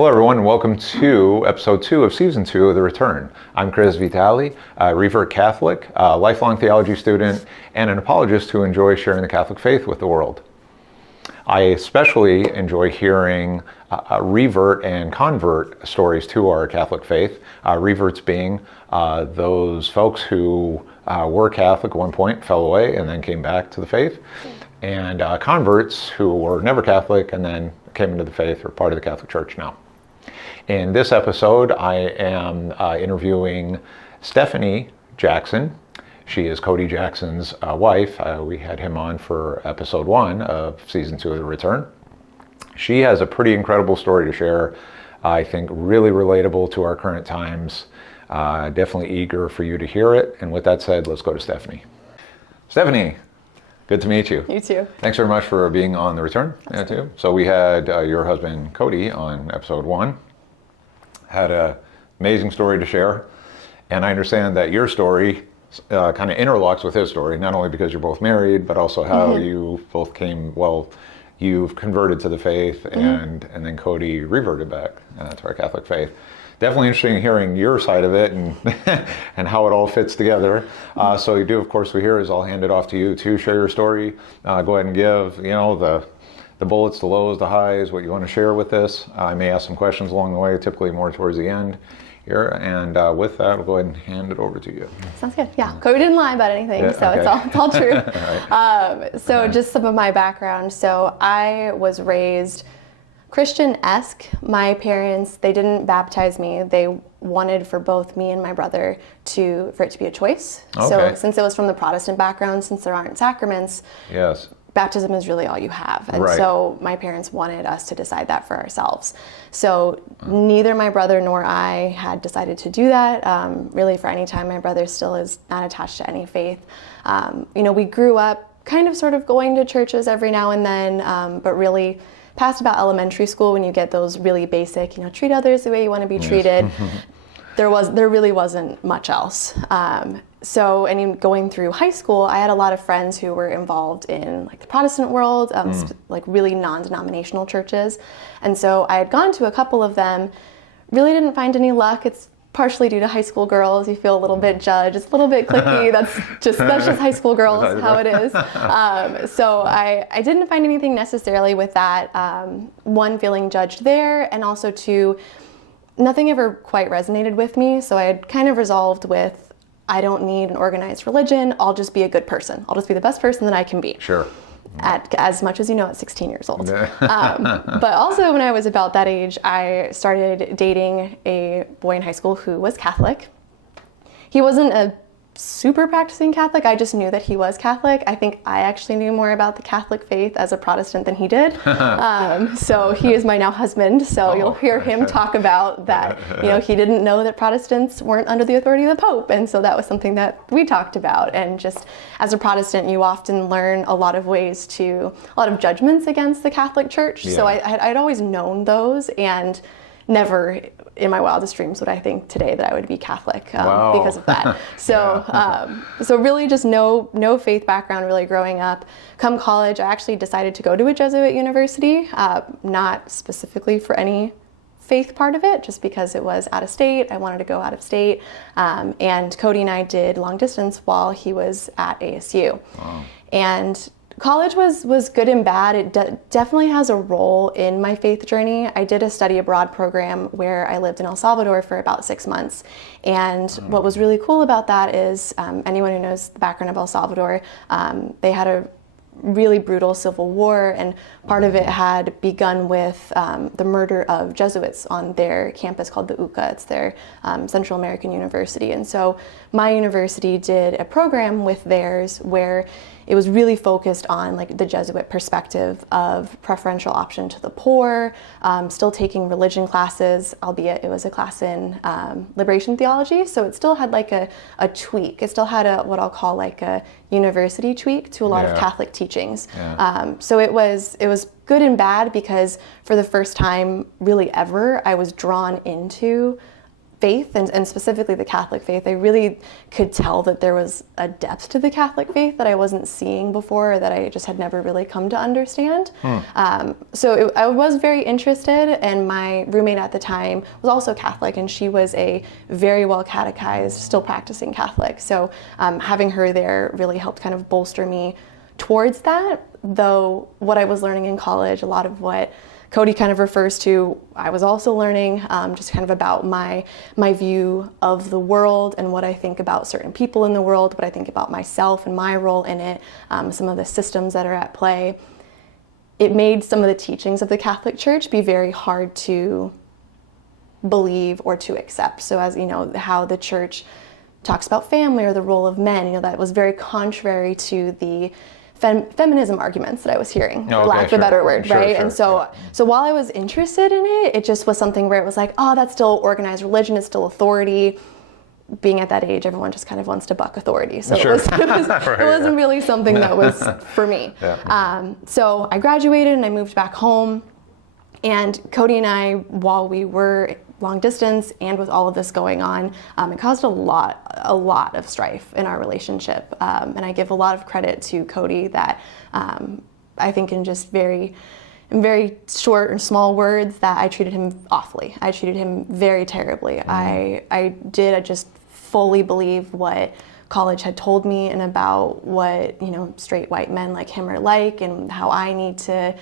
Hello everyone and welcome to episode 2 of season 2 of The Return. I'm Chris Vitale, a revert Catholic, a lifelong theology student, and an apologist who enjoys sharing the Catholic faith with the world. I especially enjoy hearing revert and convert stories to our Catholic faith. Reverts being those folks who were Catholic at one point, fell away, and then came back to the faith. And converts who were never Catholic and then came into the faith or part of the Catholic Church now. In this episode, I am interviewing Stephanie Jackson. She is Cody Jackson's wife. We had him on for episode 1 of season 2 of The Return. She has a pretty incredible story to share. I think really relatable to our current times. Definitely eager for you to hear it. And with that said, let's go to Stephanie. Stephanie, good to meet you. You too. Thanks very much for being on The Return. Yeah, too. So we had your husband Cody on episode 1. Had an amazing story to share. And I understand that your story kind of interlocks with his story, not only because you're both married, but also how you both came, you've converted to the faith and then Cody reverted back to our Catholic faith. Definitely interesting hearing your side of it and and how it all fits together. So you do, of course, we hear is I'll hand it off to you to share your story. Go ahead and give, the bullets, the lows, the highs, what you want to share with this. I may ask some questions along the way, typically more towards the end here. And with that, I'll go ahead and hand it over to you. Sounds good. Yeah, Cody didn't lie about anything, so okay. It's all true. Right. So just some of my background. So I was raised Christian-esque. My parents, they didn't baptize me. They wanted for both me and my brother for it to be a choice. Okay. So since it was from the Protestant background, since there aren't sacraments, yes, baptism is really all you have. And so my parents wanted us to decide that for ourselves. So neither my brother nor I had decided to do that. Really for any time, my brother still is not attached to any faith. We grew up kind of sort of going to churches every now and then, but really past about elementary school, when you get those really basic, treat others the way you want to be treated, there really wasn't much else. So going through high school, I had a lot of friends who were involved in the Protestant world, really non-denominational churches. And so I had gone to a couple of them, really didn't find any luck. It's partially due to high school girls. You feel a little bit judged. It's a little bit cliquey. That's just high school girls, how it is. So I didn't find anything necessarily with that. One, feeling judged there, and also two, nothing ever quite resonated with me. So I had kind of resolved with, I don't need an organized religion. I'll just be a good person. I'll just be the best person that I can be. Sure. At as much as at 16 years old. But also when I was about that age, I started dating a boy in high school who was Catholic. He wasn't a super practicing Catholic. I just knew that he was Catholic. I think I actually knew more about the Catholic faith as a Protestant than he did. So he is my now husband. So you'll hear him talk about that, he didn't know that Protestants weren't under the authority of the Pope. And so that was something that we talked about. And just as a Protestant, you often learn a lot of judgments against the Catholic Church. Yeah. So I'd always known those, and never in my wildest dreams would I think today that I would be Catholic because of that. So so really just no faith background really growing up. Come college, I actually decided to go to a Jesuit university, not specifically for any faith part of it, just because it was out of state. I wanted to go out of state. And Cody and I did long distance while he was at ASU. Wow. And college was good and bad. It definitely has a role in my faith journey. I did a study abroad program where I lived in El Salvador for about 6 months. And what was really cool about that is anyone who knows the background of El Salvador, they had a really brutal civil war, and part of it had begun with the murder of Jesuits on their campus called the UCA. It's their Central American University. And so my university did a program with theirs where it was really focused on the Jesuit perspective of preferential option to the poor, still taking religion classes, albeit it was a class in liberation theology. So it still had a tweak. It still had what I'll call a university tweak to a lot of Catholic teachings. Yeah. So it was good and bad, because for the first time really ever, I was drawn into faith, and specifically the Catholic faith, I really could tell that there was a depth to the Catholic faith that I wasn't seeing before, that I just had never really come to understand. I was very interested, and my roommate at the time was also Catholic, and she was a very well catechized, still practicing Catholic. So having her there really helped kind of bolster me towards that, though what I was learning in college, a lot of what Cody kind of refers to, I was also learning, just kind of about my view of the world and what I think about certain people in the world, what I think about myself and my role in it, some of the systems that are at play. It made some of the teachings of the Catholic Church be very hard to believe or to accept. So as you know, how the Church talks about family or the role of men, you know, that was very contrary to the feminism arguments that I was hearing, for lack of a better word, right? And so while I was interested in it, it just was something where it was like, oh, that's still organized religion, it's still authority. Being at that age, everyone just kind of wants to buck authority. So it wasn't really something that was for me. So I graduated and I moved back home. And Cody and I, while we were long distance and with all of this going on, it caused a lot of strife in our relationship. And I give a lot of credit to Cody that I think in just in very short and small words, that I treated him awfully. I treated him very terribly. I just fully believe what college had told me and about what, you know, straight white men like him are like, and how I need to,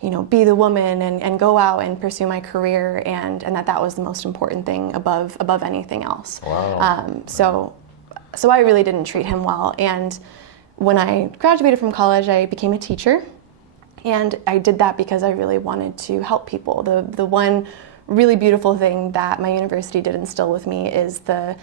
you know, be the woman and go out and pursue my career, and that was the most important thing above anything else. Wow. So I really didn't treat him well. And when I graduated from college, I became a teacher, and I did that because I really wanted to help people. The one really beautiful thing that my university did instill with me is the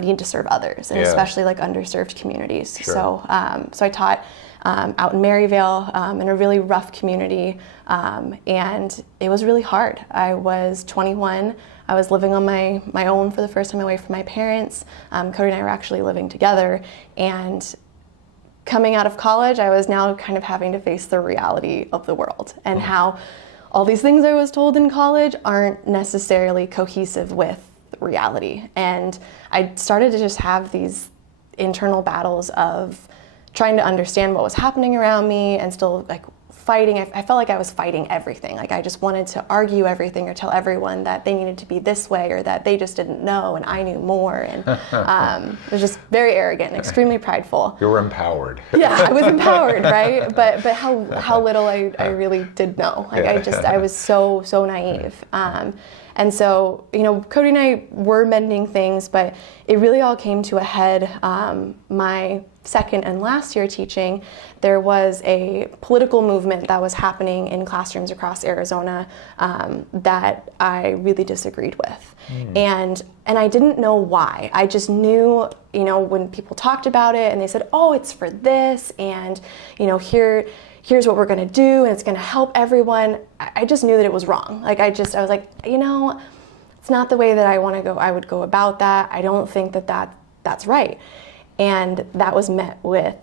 need to serve others, and especially like underserved communities. So I taught out in Maryvale, in a really rough community, and it was really hard. I was 21. I was living on my own for the first time away from my parents. Cody and I were actually living together, and coming out of college, I was now kind of having to face the reality of the world, and how all these things I was told in college aren't necessarily cohesive with reality. And I started to just have these internal battles of trying to understand what was happening around me, and still like fighting. I felt like I was fighting everything. Like I just wanted to argue everything or tell everyone that they needed to be this way, or that they just didn't know and I knew more. And it was just very arrogant and extremely prideful. You were empowered. Yeah, I was empowered, right? But how little I really did know. Like I was so naive. And so, you know, Cody and I were mending things, but it really all came to a head my second and last year teaching. There was a political movement that was happening in classrooms across Arizona that I really disagreed with. And I didn't know why. I just knew, you know, when people talked about it and they said, oh, it's for this, and, you know, here's what we're going to do, and it's going to help everyone. I just knew that it was wrong. Like I was like, you know, it's not the way that I would go about that. I don't think that's right. And that was met with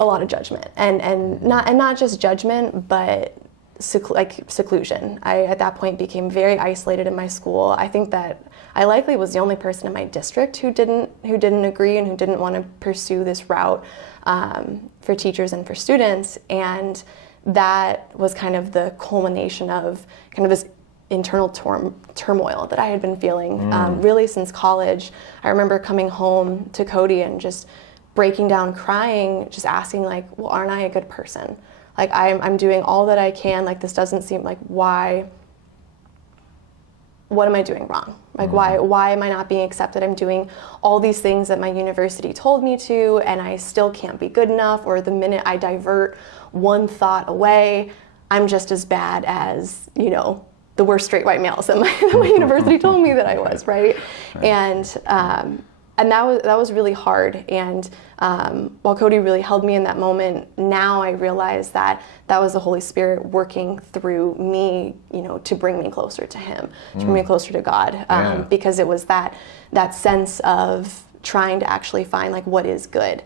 a lot of judgment, and not just judgment, but seclusion. I at that point became very isolated in my school. I think that I likely was the only person in my district who didn't agree and who didn't want to pursue this route for teachers and for students. And that was kind of the culmination of kind of this internal turmoil that I had been feeling really since college. I remember coming home to Cody and just breaking down crying, just asking like, well, aren't I a good person? Like I'm doing all that I can. Like this doesn't seem like, what am I doing wrong? Like why am I not being accepted? I'm doing all these things that my university told me to, and I still can't be good enough. Or the minute I divert one thought away, I'm just as bad as, you know, the worst straight white males that my university told me that I was, right? And that was really hard. And while Cody really held me in that moment, now I realize that was the Holy Spirit working through me, you know, to bring me closer to Him, to bring me closer to God, because it was that sense of trying to actually find like what is good.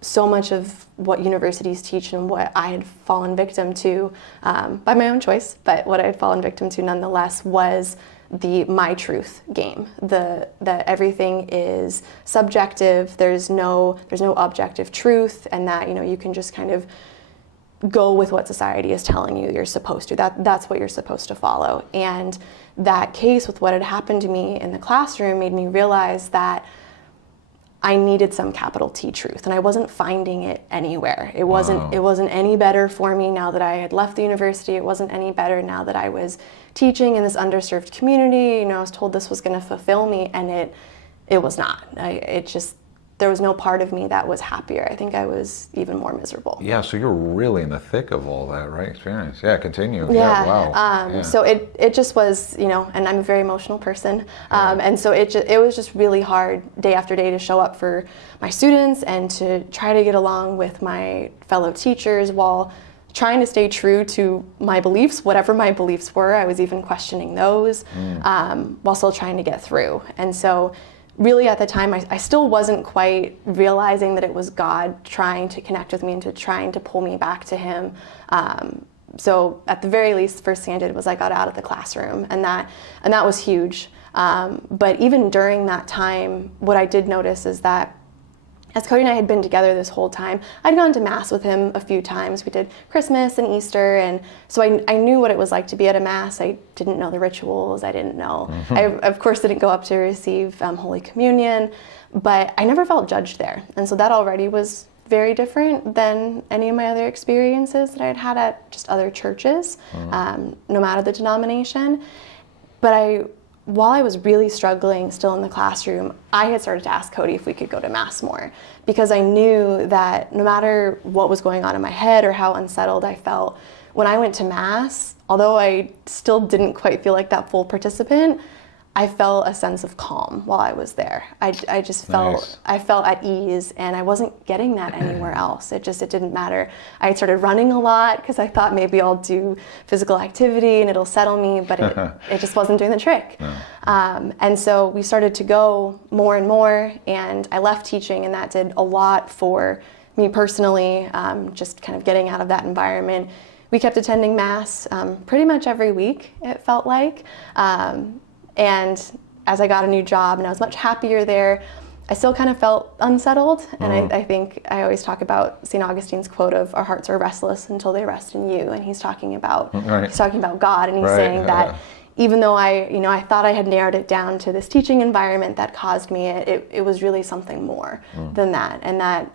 So much of what universities teach and what I had fallen victim to by my own choice, but what I had fallen victim to nonetheless was the my truth game, that everything is subjective, there's no objective truth, and that, you know, you can just kind of go with what society is telling you you're supposed to. That's what you're supposed to follow. And that case with what had happened to me in the classroom made me realize that I needed some capital T truth, and I wasn't finding it anywhere. It wasn't any better for me now that I had left the university. It wasn't any better now that I was teaching in this underserved community. You know, I was told this was going to fulfill me, and it was not. There was no part of me that was happier. I think I was even more miserable. Yeah, so you're really in the thick of all that, right? Experience. Yeah, continue. Yeah. Wow. So it just was, you know, and I'm a very emotional person. And so it was just really hard day after day to show up for my students and to try to get along with my fellow teachers while trying to stay true to my beliefs, whatever my beliefs were. I was even questioning those while still trying to get through. And so really at the time, I still wasn't quite realizing that it was God trying to connect with me and trying to pull me back to him. So at the very least, the first thing I did was I got out of the classroom, and that was huge. But even during that time, what I did notice is that as Cody and I had been together this whole time, I'd gone to Mass with him a few times. We did Christmas and Easter, and so I knew what it was like to be at a Mass. I didn't know the rituals. I didn't know. I, of course, didn't go up to receive Holy Communion, but I never felt judged there. And so that already was very different than any of my other experiences that I'd had at just other churches, no matter the denomination. But while I was really struggling still in the classroom, I had started to ask Cody if we could go to Mass more, because I knew that no matter what was going on in my head or how unsettled I felt, when I went to Mass, although I still didn't quite feel like that full participant, I felt a sense of calm while I was there. I just felt, Nice. I felt at ease, and I wasn't getting that anywhere else. It didn't matter. I had started running a lot because I thought maybe I'll do physical activity and it'll settle me, but it just wasn't doing the trick. No. And so we started to go more and more, and I left teaching, and that did a lot for me personally, just kind of getting out of that environment. We kept attending Mass pretty much every week, it felt like. And as I got a new job and I was much happier there, I still kind of felt unsettled. And I think I always talk about St. Augustine's quote of "Our hearts are restless until they rest in you." And he's talking about God, and he's saying that even though I thought I had narrowed it down to this teaching environment that caused me it was really something more than that. And that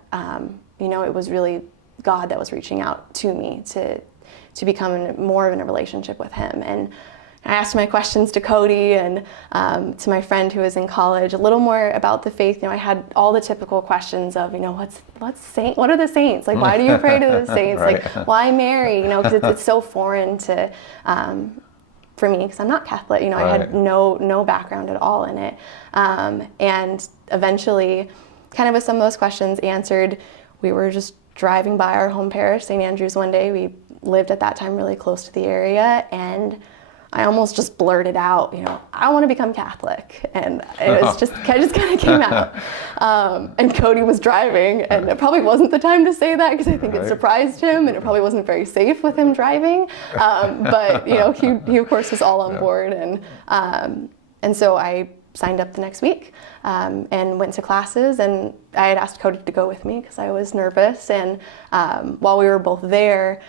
it was really God that was reaching out to me to become more in a relationship with him. And I asked my questions to Cody and to my friend who was in college a little more about the faith. I had all the typical questions of, what are the saints? Like, why do you pray to the saints? Right. Like, why Mary? Because it's so foreign to, for me, because I'm not Catholic. I had no background at all in it. And eventually, kind of with some of those questions answered, we were just driving by our home parish, St. Andrew's, one day. We lived at that time really close to the area, and I almost just blurted out, I want to become Catholic. And it was just kind of came out. And Cody was driving, and it probably wasn't the time to say that because I think it surprised him, and it probably wasn't very safe with him driving. But, he of course was all on board. And so I signed up the next week and went to classes, and I had asked Cody to go with me because I was nervous. And while we were both there,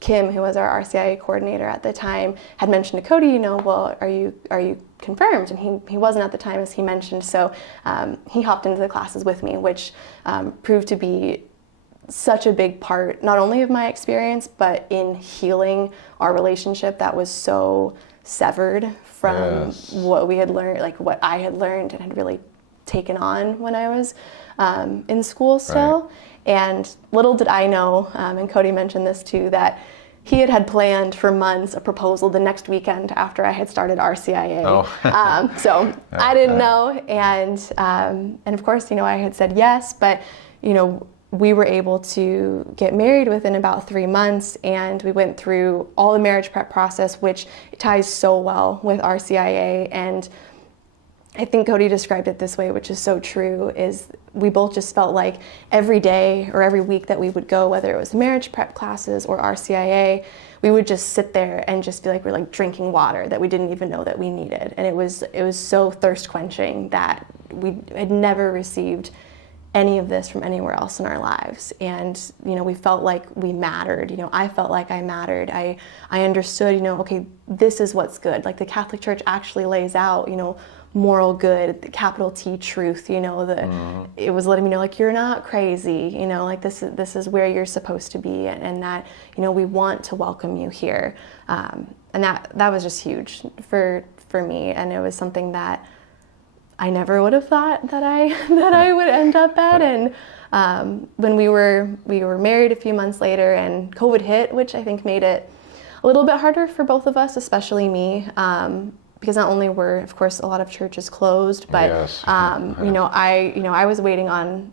Kim, who was our RCIA coordinator at the time, had mentioned to Cody, well, are you confirmed? And he wasn't at the time, as he mentioned, so he hopped into the classes with me, which proved to be such a big part, not only of my experience, but in healing our relationship that was so severed from what we had learned, like what I had learned and had really taken on when I was in school still. Right. And little did I know, and Cody mentioned this too, that he had planned for months a proposal the next weekend after I had started RCIA. So I didn't know, and of course, I had said yes, but we were able to get married within about 3 months, and we went through all the marriage prep process, which ties so well with RCIA. And I think Cody described it this way, which is so true, is we both just felt like every day or every week that we would go, whether it was marriage prep classes or RCIA, we would just sit there and just feel like we're like drinking water that we didn't even know that we needed. And it was so thirst quenching that we had never received any of this from anywhere else in our lives. And, we felt like we mattered. I felt like I mattered. I understood, okay, this is what's good. Like the Catholic Church actually lays out, moral good, the capital T truth, it was letting me know, like, you're not crazy, like this is where you're supposed to be, and that, we want to welcome you here. And that was just huge for me. And it was something that I never would have thought that I would end up at. And when we were married a few months later and COVID hit, which I think made it a little bit harder for both of us, especially me, because not only were, of course, a lot of churches closed, but yes. I was waiting on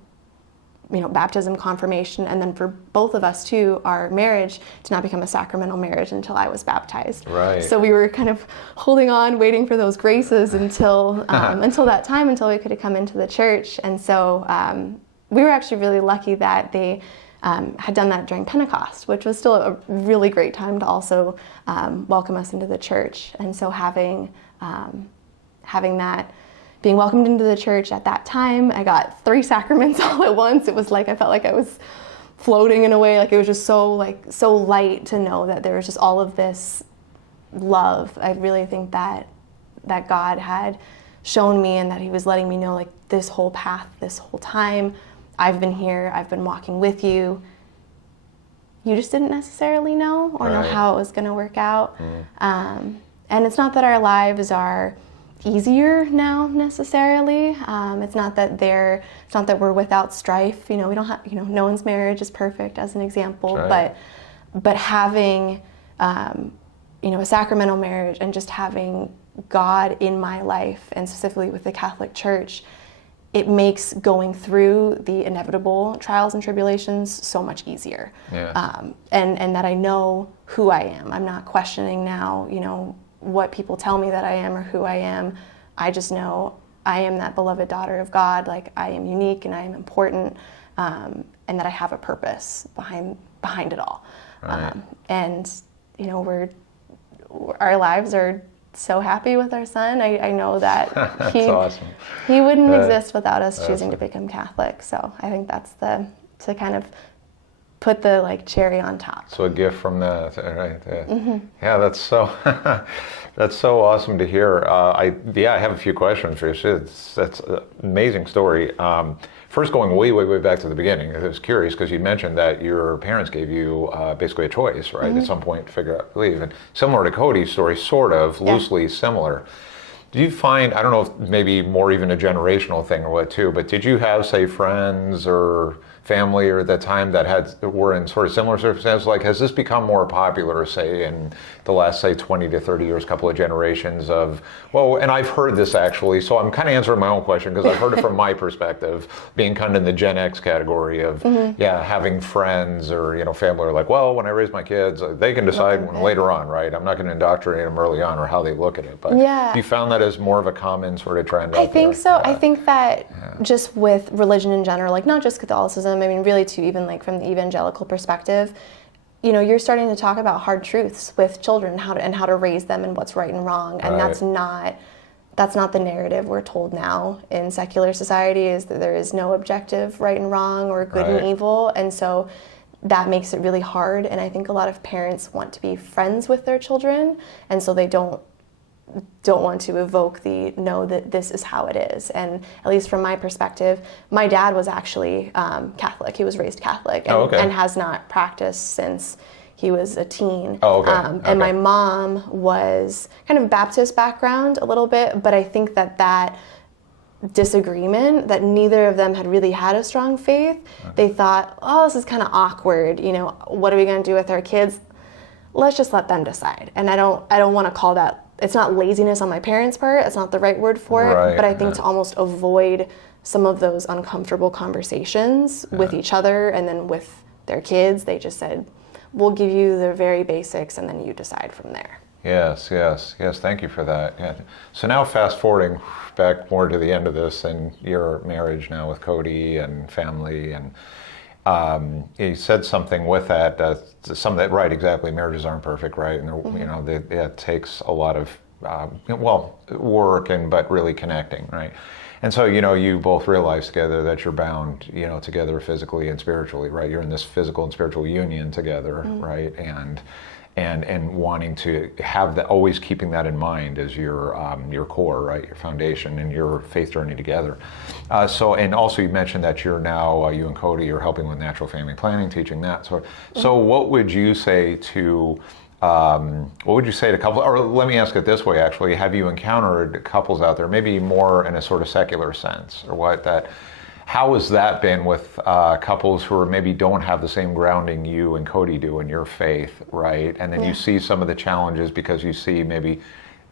baptism, confirmation, and then for both of us too, our marriage to not become a sacramental marriage until I was baptized. Right. So we were kind of holding on, waiting for those graces until that time, until we could come into the church. And so we were actually really lucky that they had done that during Pentecost, which was still a really great time to also welcome us into the church. And so having that, being welcomed into the church at that time, I got 3 sacraments all at once. It was like I felt like I was floating in a way. Like it was just so light to know that there was just all of this love. I really think that God had shown me, and that He was letting me know, like, this whole path, this whole time, I've been here, I've been walking with you. You just didn't necessarily know or know how it was going to work out. And it's not that our lives are easier now necessarily. It's not that we're without strife. We don't have, no one's marriage is perfect, as an example. Right. But having, a sacramental marriage and just having God in my life, and specifically with the Catholic Church, it makes going through the inevitable trials and tribulations so much easier. Yeah. And that I know who I am. I'm not questioning now, what people tell me that I am or who I am. I just know I am that beloved daughter of God. Like, I am unique and I am important, and that I have a purpose behind it all. Right. And our lives are so happy with our son. I know that That's awesome. he wouldn't exist without us choosing to become Catholic. So I think that's to kind of put the cherry on top. So a gift from that, right? Yeah, that's so that's so awesome to hear. I have a few questions for you. That's an amazing story. First, going way back to the beginning, I was curious because you mentioned that your parents gave you basically a choice, right? At some point, to figure out to leave, and similar to Cody's story, sort of loosely similar. Do you find, I don't know if maybe more even a generational thing or what too, but did you have, say, friends or family or at that time that were in sort of similar circumstances? Like, has this become more popular, say, in the last, say, 20 to 30 years, couple of generations of, and I've heard this actually, so I'm kind of answering my own question because I've heard it from my perspective, being kind of in the Gen X category of, having friends or, family are like, well, when I raise my kids, they can decide later on, right? I'm not going to indoctrinate them early on or how they look at it. But you found that as more of a common sort of trend out I think there? so. Yeah. I think that just with religion in general, like not just Catholicism, I mean, really too, even like from the evangelical perspective, you're starting to talk about hard truths with children, how to raise them and what's right and wrong. And that's not the narrative we're told now in secular society, is that there is no objective right and wrong or good and evil. And so that makes it really hard. And I think a lot of parents want to be friends with their children, and so they don't want to evoke that this is how it is. And at least from my perspective, my dad was actually Catholic. He was raised Catholic and has not practiced since he was a teen. And my mom was kind of Baptist background a little bit, but I think that disagreement, that neither of them had really had a strong faith, they thought, this is kind of awkward. What are we going to do with our kids? Let's just let them decide. And I don't want to call that, it's not laziness on my parents' part, it's not the right word for it, but I think to almost avoid some of those uncomfortable conversations with each other and then with their kids, they just said, we'll give you the very basics and then you decide from there. Yes, yes, yes. Thank you for that. Yeah. So now, fast forwarding back more to the end of this, and your marriage now with Cody and family, and you said something with that. Right? Exactly. Marriages aren't perfect, right? And you know, it takes a lot of work but really connecting, right? And so, you know, you both realize together that you're bound, you know, together physically and spiritually, right? You're in this physical and spiritual union together, right? And wanting to have that, always keeping that in mind as your core, right? Your foundation and your faith journey together. And also you mentioned that you're now, you and Cody are helping with natural family planning, teaching that. So what would you say to couples, or let me ask it this way actually, have you encountered couples out there, maybe more in a sort of secular sense, or how has that been with couples who maybe don't have the same grounding you and Cody do in your faith, right? And then you see some of the challenges because you see maybe,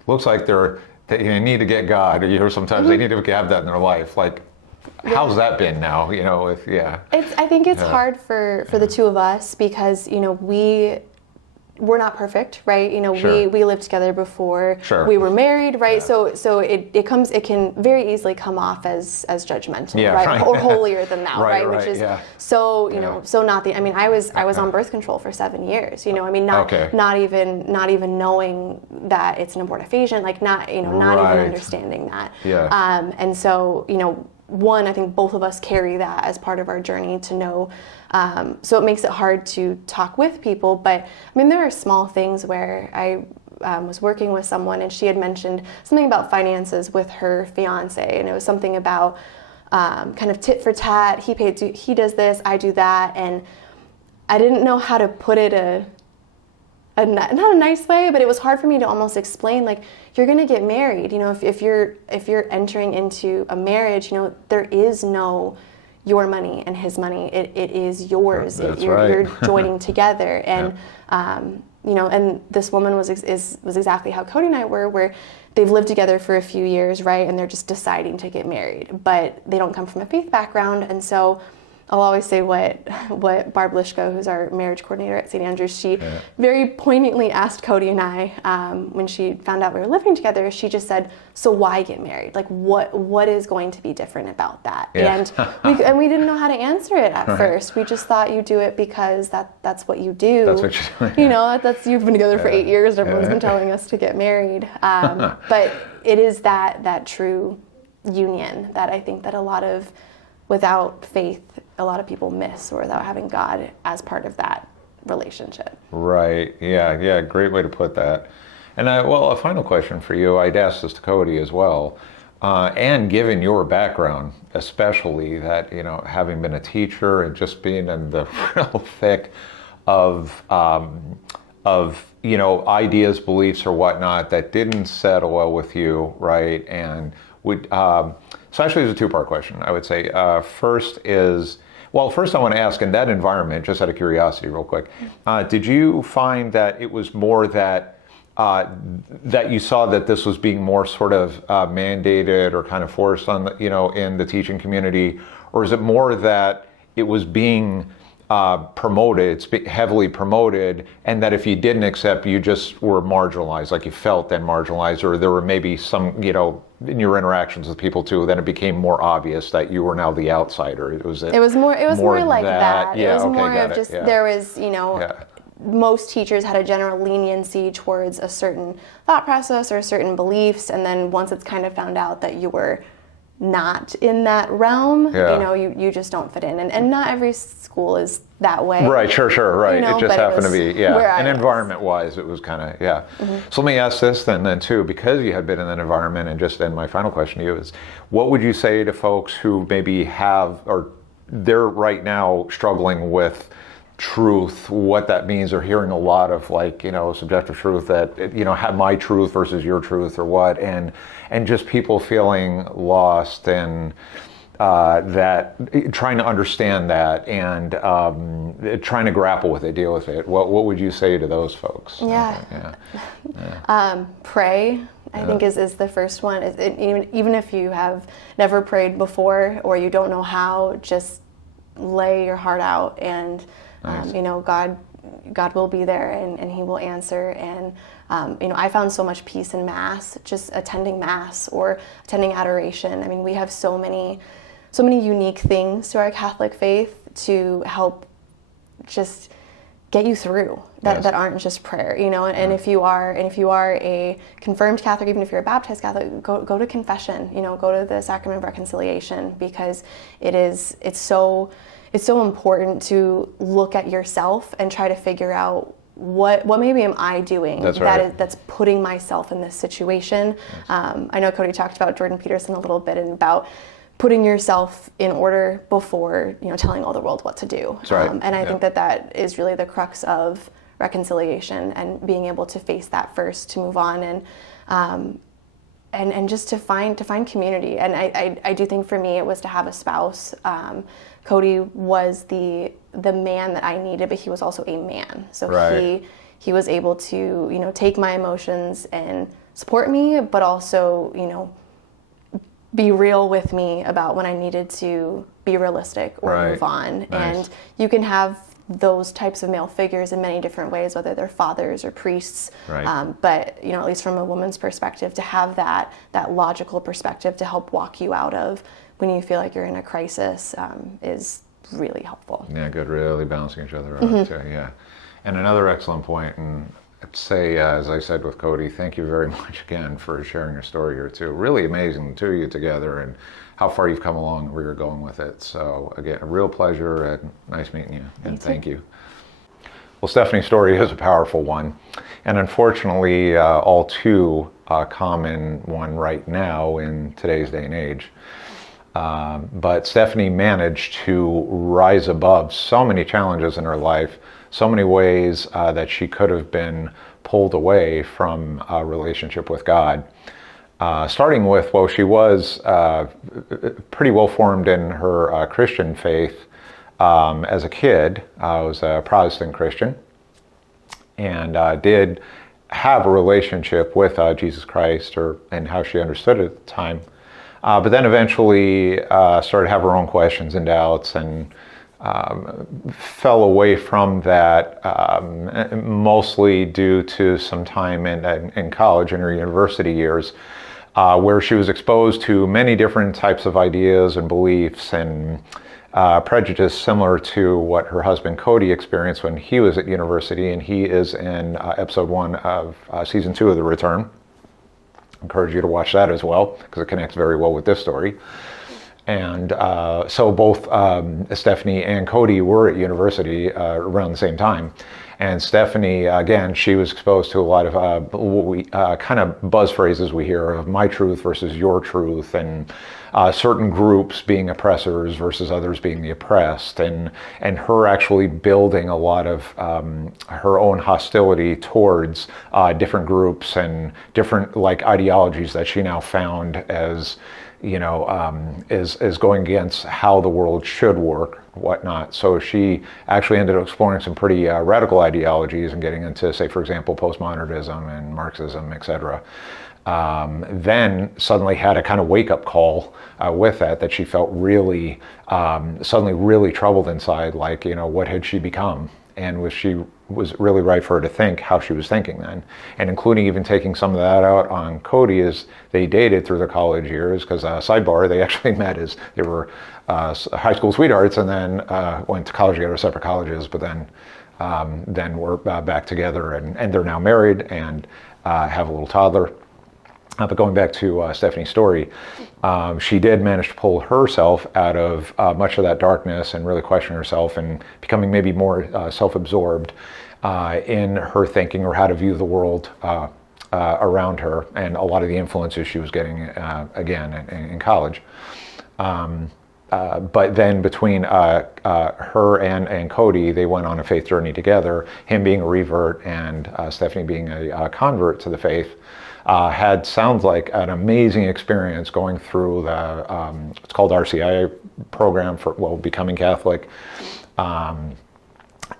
looks like they need to get God, or sometimes they need to have that in their life. Like, how's that been now, you know, I think it's hard for the two of us because, you know, we're not perfect, right? You know, we lived together before we were married, right? So it can very easily come off as judgmental, right? Or holier than thou, right? Which is so, you know, so not the. I mean, I was on birth control for 7 years. You know, I mean, not even knowing that it's an abortifacient, like not even understanding that. And so, you know, I think both of us carry that as part of our journey to know. So it makes it hard to talk with people. But I mean, there are small things where I was working with someone and she had mentioned something about finances with her fiance. And it was something about kind of tit for tat. He does this, I do that. And I didn't know how to put it not a nice way, but it was hard for me to almost explain, like, you're going to get married, you know, if you're entering into a marriage, you know, there is no your money and his money. It is yours. You're joining together. And you know, and this woman was exactly how Cody and I were, where they've lived together for a few years, right? And they're just deciding to get married, but they don't come from a faith background. And so I'll always say what Barb Lishko, who's our marriage coordinator at St. Andrews, she very poignantly asked Cody and I, when she found out we were living together, she just said, so why get married? Like, what is going to be different about that? And we didn't know how to answer it at first. We just thought you do it because that's what you do. That's what you do. You know, you've been together for 8 years, and everyone's been telling us to get married. But it is that true union that I think that without faith, a lot of people miss, or without having God as part of that relationship. Right. Yeah. Great way to put that. And a final question for you. I'd ask this to Cody as well. And given your background, especially that, you know, having been a teacher and just being in the real thick of you know, ideas, beliefs, or whatnot that didn't settle well with you, right? And so actually, it's a two-part question, I would say. First I want to ask, in that environment, just out of curiosity real quick, did you find that it was more that you saw that this was being more sort of mandated or kind of forced on the, you know, in the teaching community, or is it more that it was being promoted, it's heavily promoted, and that if you didn't accept, you just were marginalized, like you felt then marginalized, or there were maybe some, you know, in your interactions with people too, then it became more obvious that you were now the outsider. It was more like that. Yeah, it was more of just, there was, you know, most teachers had a general leniency towards a certain thought process or certain beliefs, and then once it's kind of found out that you were not in that realm, you know, you just don't fit in. And not every school is that way. Right, sure, right. You know, it just happened to be, and environment-wise, it was kind of, So let me ask this then too, because you had been in that environment, and my final question to you is, what would you say to folks who maybe they're right now struggling with truth, what that means, or hearing a lot of, like, you know, subjective truth that, you know, have my truth versus your truth, or what, and just people feeling lost and that trying to understand that and trying to grapple with it, deal with it. What would you say to those folks? Pray, I think is the first one. Even if you have never prayed before or you don't know how, just lay your heart out and you know, God God will be there and he will answer. And, I found so much peace in Mass, just attending Mass or attending adoration. I mean, we have so many unique things to our Catholic faith to help just get you through that aren't just prayer, and if you are a confirmed Catholic, even if you're a baptized Catholic, go to confession, go to the sacrament of reconciliation, because it's so important to look at yourself and try to figure out what maybe am I doing that's putting myself in this situation. I know Cody talked about Jordan Peterson a little bit and about putting yourself in order before telling all the world what to do. That's right. And I think that is really the crux of reconciliation, and being able to face that first to move on, and just to find community. And I do think for me it was to have a spouse. Cody was the man that I needed, but he was also a man. So he was able to take my emotions and support me, but also be real with me about when I needed to be realistic or move on. Nice. And you can have those types of male figures in many different ways, whether they're fathers or priests. But at least from a woman's perspective, to have that logical perspective to help walk you out of when you feel like you're in a crisis is really helpful. Yeah, good. Really balancing each other out too. Yeah. And another excellent point, and I'd say, as I said with Cody, thank you very much again for sharing your story here too. Really amazing, the two of you together, and how far you've come along, where you're going with it. So again, a real pleasure, and nice meeting you, and thank you. Well, Stephanie's story is a powerful one, and unfortunately all too common one right now in today's day and age. But Stephanie managed to rise above so many challenges in her life, so many ways that she could have been pulled away from a relationship with God. Starting with, well, she was pretty well formed in her Christian faith as a kid. Was a Protestant Christian, and did have a relationship with Jesus Christ, and how she understood it at the time. But then eventually started to have her own questions and doubts, and fell away from that, mostly due to some time in college, in her university years, where she was exposed to many different types of ideas and beliefs and prejudice similar to what her husband Cody experienced when he was at university, and he is in episode 1 of season 2 of The Return. Encourage you to watch that as well, because it connects very well with this story. And so both Stephanie and Cody were at university around the same time. And Stephanie, again, she was exposed to a lot of what we kind of buzz phrases we hear of my truth versus your truth, and certain groups being oppressors versus others being the oppressed, and her actually building a lot of her own hostility towards different groups and different ideologies that she now found as is going against how the world should work, whatnot. So she actually ended up exploring some pretty radical ideologies and getting into, say, for example, postmodernism and Marxism, etc. Then suddenly had a kind of wake-up call with that she felt really, suddenly really troubled inside, what had she become? And was really right for her to think how she was thinking then, and including even taking some of that out on Cody as they dated through the college years, because sidebar, they actually met as they were high school sweethearts, and then went to college together, separate colleges, but then we're back together, and they're now married and have a little toddler. But going back to Stephanie's story, she did manage to pull herself out of much of that darkness and really question herself, and becoming maybe more self-absorbed in her thinking, or how to view the world around her, and a lot of the influences she was getting again in college. But then between her and Cody, they went on a faith journey together, him being a revert and Stephanie being a convert to the faith. Sounds like an amazing experience going through the, it's called RCIA program for, becoming Catholic.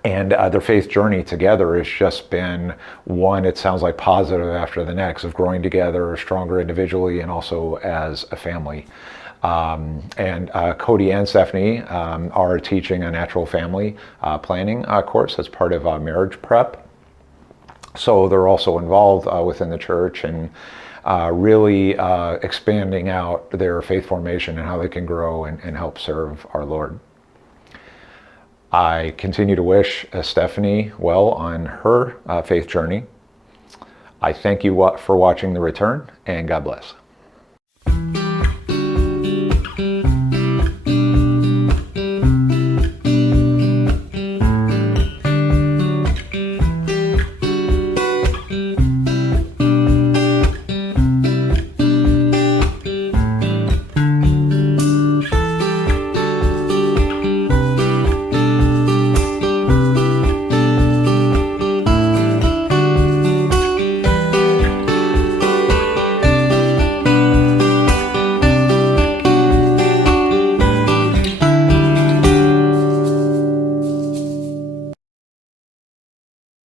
And their faith journey together has just been one, it sounds like, positive after the next, of growing together, stronger individually and also as a family. And Cody and Stephanie are teaching a natural family planning course as part of marriage prep. So they're also involved within the church and really expanding out their faith formation and how they can grow and help serve our Lord. I continue to wish Stephanie well on her faith journey. I thank you for watching The Return, and God bless.